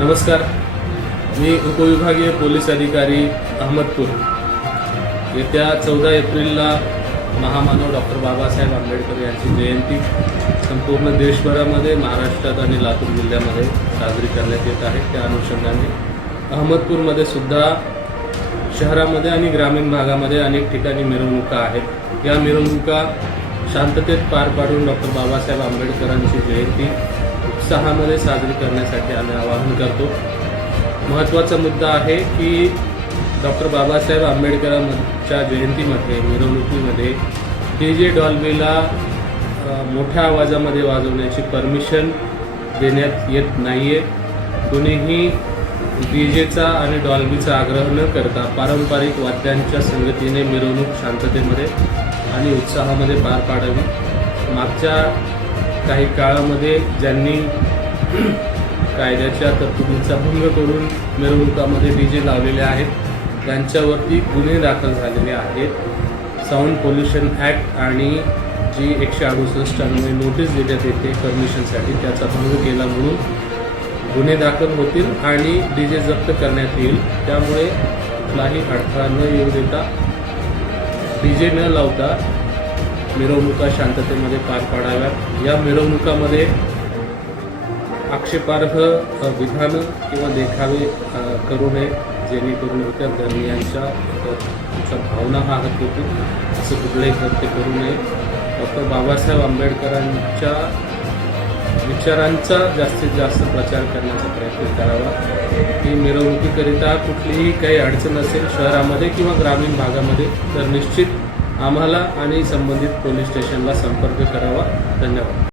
नमस्कार, मी उपविभागीय पोलीस अधिकारी अहमदपूर। येत्या 14 एप्रिलला महामानव डॉक्टर बाबासाहेब आंबेडकर यांची जयंती संपूर्ण देशभरामध्ये, महाराष्ट्रात आणि लातूर जिल्ह्यामध्ये साजरी करण्यात येत आहे। त्या अनुषंगाने अहमदपूरमध्ये सुद्धा शहरामध्ये आणि ग्रामीण भागामध्ये अनेक ठिकाणी मिरवणुका आहेत। या मिरवणुका शांततेत पार पाडून डॉक्टर बाबासाहेब आंबेडकरांची जयंती उत्साहामध्ये साजरी करण्यासाठी आम्ही आवाहन करतो। महत्त्वाचा मुद्दा आहे की डॉक्टर बाबासाहेब आंबेडकरांच्या जयंतीमध्ये मिरवणुकीमध्ये डीजे डॉल्बीला मोठ्या आवाजामध्ये वाजवण्याची परमिशन देण्यात येत नाहीये। कोणीही डीजेचा आणि डॉल्बीचा आग्रह न करता पारंपरिक वाद्यांच्या संगतीने मिरवणूक शांततेमध्ये आणि उत्साहामध्ये पार पाडावी। मागच्या काही काळामध्ये ज्यांनी कायद्याच्या तरतुदींचा भंग करून मिरवणुकामध्ये डीजे लावलेले आहेत त्यांच्यावरती गुन्हे दाखल झालेले आहेत। साऊंड पोल्युशन ॲक्ट आणि जी 168 अन्वये नोटीस देण्यात येते परमिशनसाठी, त्याचा भंग केला म्हणून गुन्हे दाखल होतील आणि डीजे जप्त करण्यात येईल। त्यामुळे कुठलाही अडथळा न येऊ देता डीजे न लावता मिरवणुका शांततेमध्ये पार पाडाव्यात। या मिरवणुकामध्ये आक्षेपार्ह विधानं किंवा देखावे करू नये, जेणेकरून इतर धर्मीयांच्या भावना आहत होतील असं कुठलंही कृत्य करू नये। डॉक्टर बाबासाहेब आंबेडकरांच्या विचारांचा जास्तीत जास्त प्रचार करण्याचा प्रयत्न करावा। ही मिरवणुकीकरिता कुठलीही काही अडचण असेल शहरामध्ये किंवा ग्रामीण भागामध्ये तर निश्चित आम्हाला आणि संबंधित पोलीस स्टेशनला संपर्क करावा। धन्यवाद।